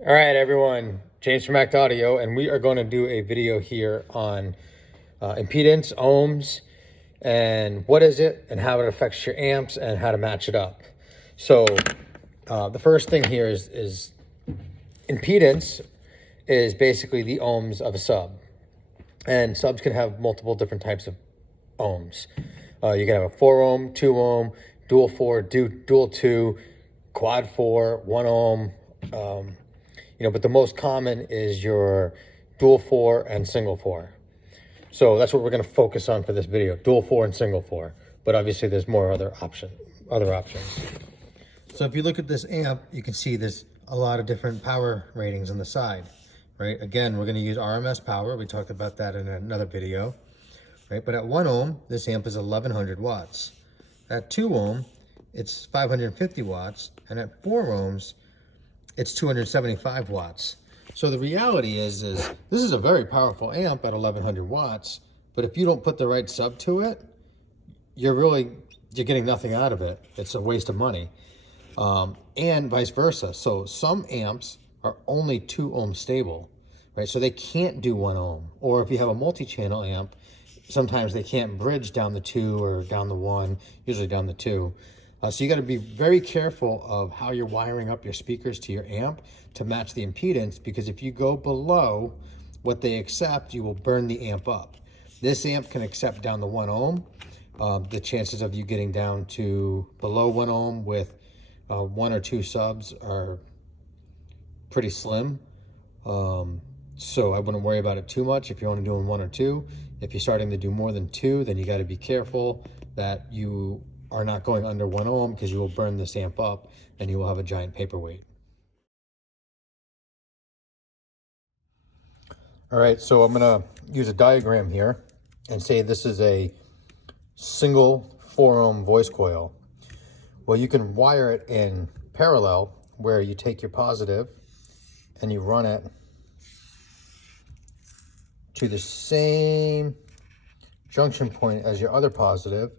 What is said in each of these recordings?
All right, everyone, James from Act Audio, and we are going to do a video here on impedance, ohms, and what is it, and how it affects your amps, and how to match it up. So the first thing here is impedance is basically the ohms of a sub, and subs can have multiple different types of ohms. You can have a 4 ohm, 2 ohm, dual 4, dual 2, quad 4, 1 ohm. But the most common is your dual 4 and single 4. So that's what we're going to focus on for this video, dual 4 and single 4. But obviously there's more other options. So if you look at this amp, you can see there's a lot of different power ratings on the side, right? Again, we're going to use RMS power. We talked about that in another video, right? But at 1 ohm, this amp is 1100 watts. At 2 ohm, it's 550 watts. And at 4 ohms, it's 275 watts. So the reality is this is a very powerful amp at 1100 watts, but if you don't put the right sub to it, you're getting nothing out of it. It's a waste of money. And vice versa. So some amps are only 2 ohm stable, right? So they can't do 1 ohm. Or if you have a multi-channel amp, sometimes they can't bridge down the 2 or down the 1, usually down the 2. So you got to be very careful of how you're wiring up your speakers to your amp to match the impedance, because if you go below what they accept, you will burn the amp up. This amp can accept down to 1 ohm. The chances of you getting down to below 1 ohm with 1 or 2 subs are pretty slim. So I wouldn't worry about it too much if you're only doing 1 or 2. If you're starting to do more than 2, then you got to be careful that you are not going under 1 ohm, because you will burn this amp up and you will have a giant paperweight. All right, so I'm gonna use a diagram here and say this is a single 4 ohm voice coil. Well, you can wire it in parallel, where you take your positive and you run it to the same junction point as your other positive,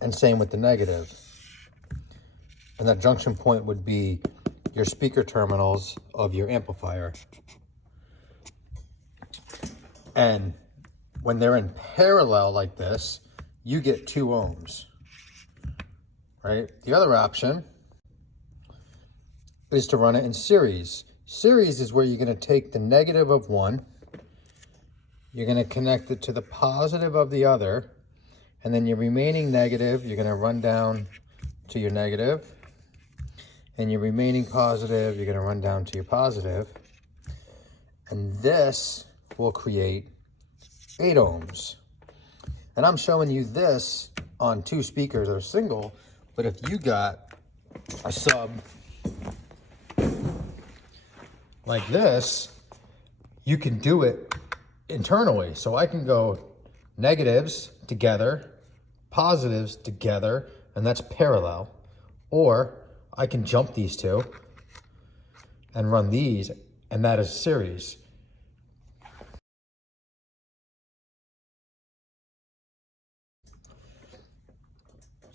and same with the negative. And that junction point would be your speaker terminals of your amplifier. And when they're in parallel like this, you get 2 ohms, right? The other option is to run it in series. Series is where you're going to take the negative of one, you're going to connect it to the positive of the other, and then your remaining negative, you're going to run down to your negative, and your remaining positive, you're going to run down to your positive. And this will create 8 ohms. And I'm showing you this on 2 speakers or single, but if you got a sub like this, you can do it internally. So I can go negatives together, positives together, and that's parallel. Or I can jump these 2 and run these, and that is series.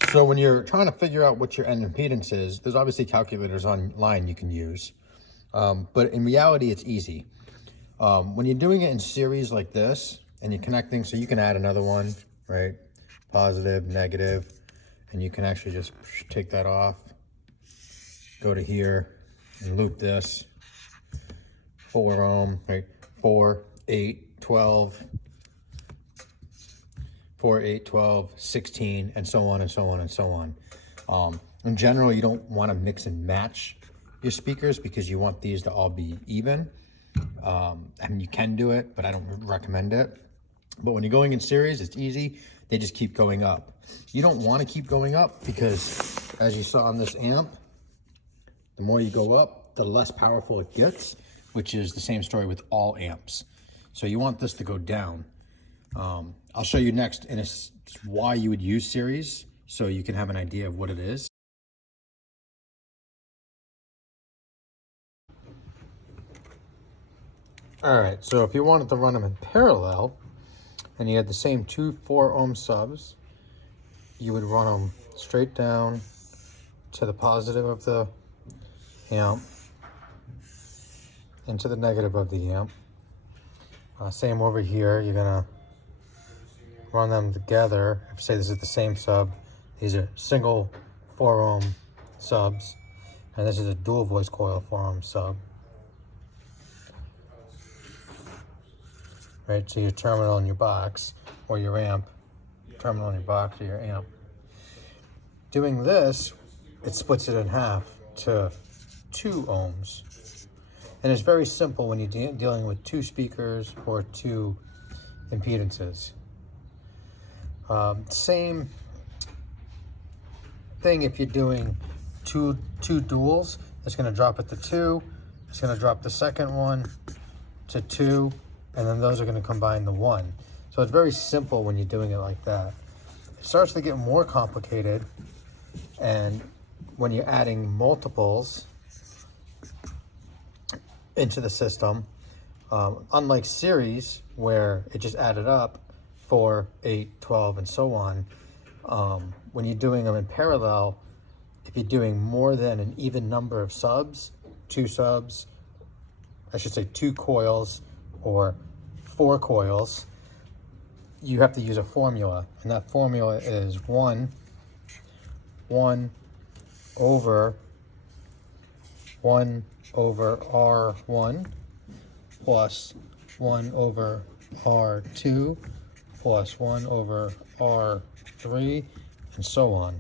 So when you're trying to figure out what your end impedance is, there's obviously calculators online you can use. But in reality, it's easy. When you're doing it in series like this, and you're connecting, so you can add another one, right? Positive, negative, and you can actually just take that off, go to here, and loop this. 4 ohm, right? 4, 8, 12, 4, 8, 12, 16, and so on and so on and so on. In general, you don't want to mix and match your speakers because you want these to all be even. I mean, you can do it, but I don't recommend it. But when you're going in series, it's easy. They just keep going up. You don't want to keep going up because, as you saw on this amp, the more you go up, the less powerful it gets, which is the same story with all amps. So you want this to go down. I'll show you next why you would use series, so you can have an idea of what it is. All right, so if you wanted to run them in parallel, and you had the same 2 4 ohm subs, you would run them straight down to the positive of the amp, into the negative of the amp. Same over here, you're gonna run them together. If say this is the same sub, these are single 4 ohm subs, and this is a dual voice coil 4 ohm sub. Right, so your terminal in your box, or your amp, terminal in your box or your amp. Doing this, it splits it in half to 2 ohms. And it's very simple when you're dealing with 2 speakers or 2 impedances. Same thing if you're doing two duals. It's going to drop it to 2. It's going to drop the second one to 2, and then those are going to combine to 1. So it's very simple when you're doing it like that. It starts to get more complicated, and when you're adding multiples into the system, unlike series where it just added up 4, 8, 12, and so on, when you're doing them in parallel, if you're doing more than an even number of subs, 2 subs, I should say 2 coils or 4 coils, you have to use a formula, and that formula is 1 over R1 plus 1 over R2 plus 1 over R3, and so on.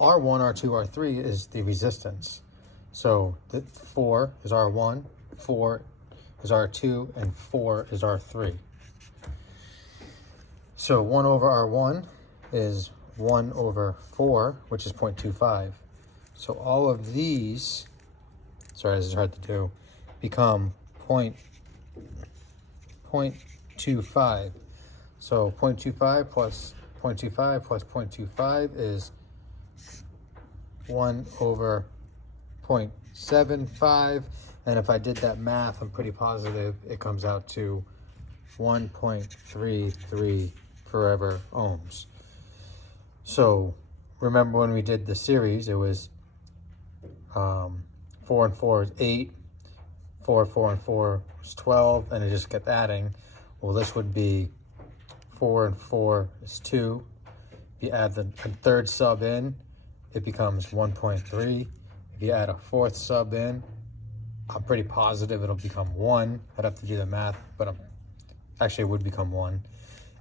R1, R2, R3 is the resistance. So the 4 is R1, 4 is R2, and 4 is R3. So 1 over R1 is 1 over 4, which is 0.25. So all of these, sorry, this is hard to do, become 0.25. So 0.25 plus 0.25 plus 0.25 is 1 over 0.75. And if I did that math, I'm pretty positive it comes out to 1.33 forever ohms. So remember when we did the series, it was 4 and 4 is 8, 4 and 4 is 12, and it just kept adding. Well, this would be 4 and 4 is 2. If you add the third sub in, it becomes 1.3. If you add a fourth sub in, I'm pretty positive it'll become 1. I'd have to do the math, but actually it would become 1,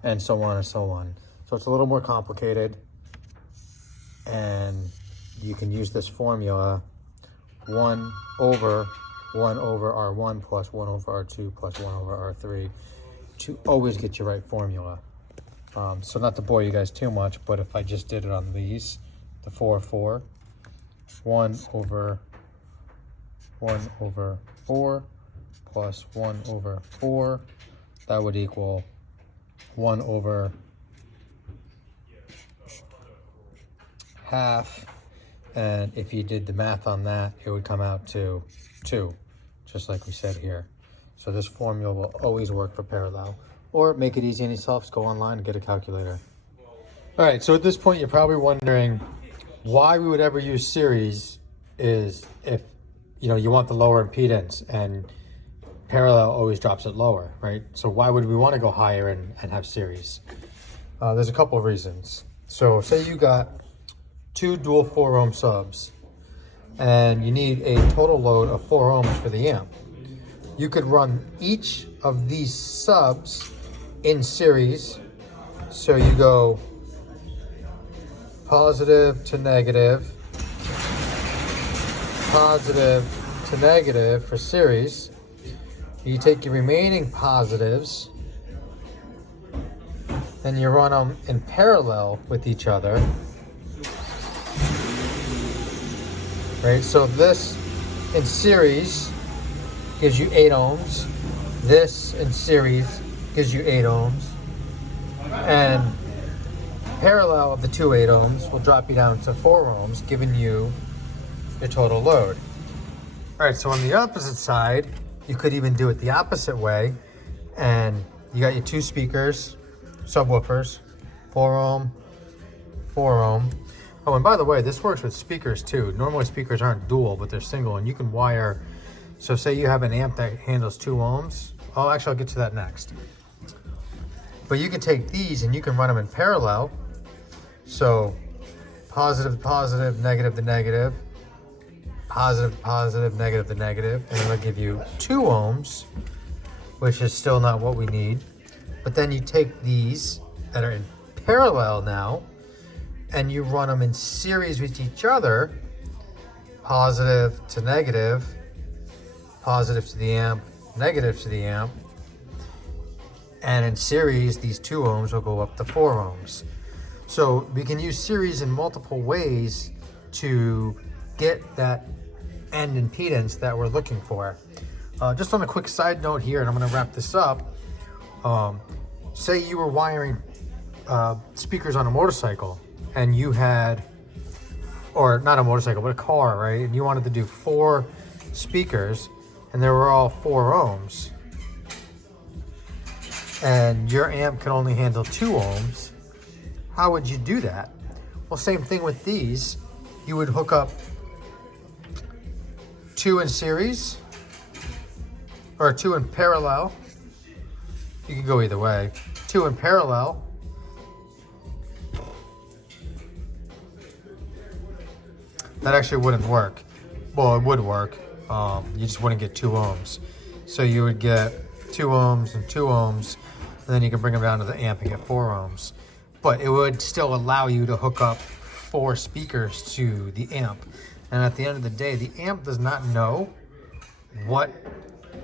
and so on and so on. So it's a little more complicated, and you can use this formula 1 over R1 plus 1 over R2 plus 1 over R3 to always get your right formula. So not to bore you guys too much, but if I just did it on these, the 4, 1 over 4 plus 1 over 4, that would equal 1 over half. And if you did the math on that, it would come out to 2, just like we said here. So this formula will always work for parallel. Or make it easy on yourself, just go online and get a calculator. All right, so at this point, you're probably wondering why we would ever use series is if, you want the lower impedance, and parallel always drops it lower, right? So why would we want to go higher and have series? There's a couple of reasons. So say you got 2 dual 4 ohm subs, and you need a total load of 4 ohms for the amp. You could run each of these subs in series. So you go positive to negative for series. You take your remaining positives and you run them in parallel with each other. Right, so this in series gives you 8 ohms. This in series gives you 8 ohms. And parallel of the 2 8 ohms will drop you down to 4 ohms, giving you your total load. All right, so on the opposite side, you could even do it the opposite way. And you got your 2 speakers, subwoofers, 4 ohm, 4 ohm. Oh, and by the way, this works with speakers too. Normally speakers aren't dual, but they're single, and you can wire So say you have an amp that handles 2 ohms. Oh, actually, I'll get to that next. But you can take these and you can run them in parallel. So positive to positive, negative to negative, positive to positive, negative to negative, and it'll give you 2 ohms, which is still not what we need. But then you take these that are in parallel now, and you run them in series with each other, positive to negative, positive to the amp, negative to the amp, and in series, these 2 ohms will go up to 4 ohms. So we can use series in multiple ways to get that end impedance that we're looking for. Just on a quick side note here, and I'm going to wrap this up. Say you were wiring speakers on a motorcycle, and you had, or not a motorcycle, but a car, right? And you wanted to do 4 speakers, and they were all 4 ohms. And your amp can only handle 2 ohms. How would you do that? Well, same thing with these. You would hook up 2 in series, or 2 in parallel. You can go either way. 2 in parallel. That actually wouldn't work. Well, it would work. You just wouldn't get 2 ohms. So you would get 2 ohms and 2 ohms, and then you can bring them down to the amp and get 4 ohms. But it would still allow you to hook up 4 speakers to the amp. And at the end of the day, the amp does not know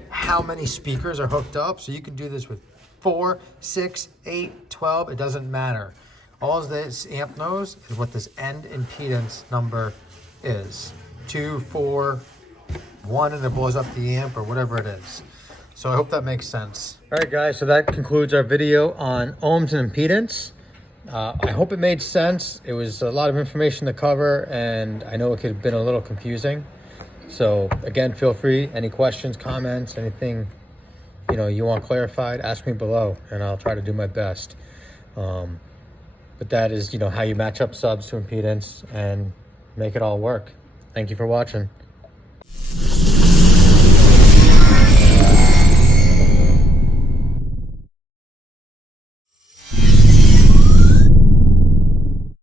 how many speakers are hooked up. So you can do this with 4, 6, 8, 12, it doesn't matter. All this amp knows is what this end impedance number is. 2, 4, 1, and it blows up the amp, or whatever it is. So I hope that makes sense. All right, guys, so that concludes our video on ohms and impedance. I hope it made sense. It was a lot of information to cover, and I know it could have been a little confusing. So again, feel free, any questions, comments, anything you want clarified, ask me below, and I'll try to do my best. But that is how you match up subs to impedance and make it all work. Thank you for watching.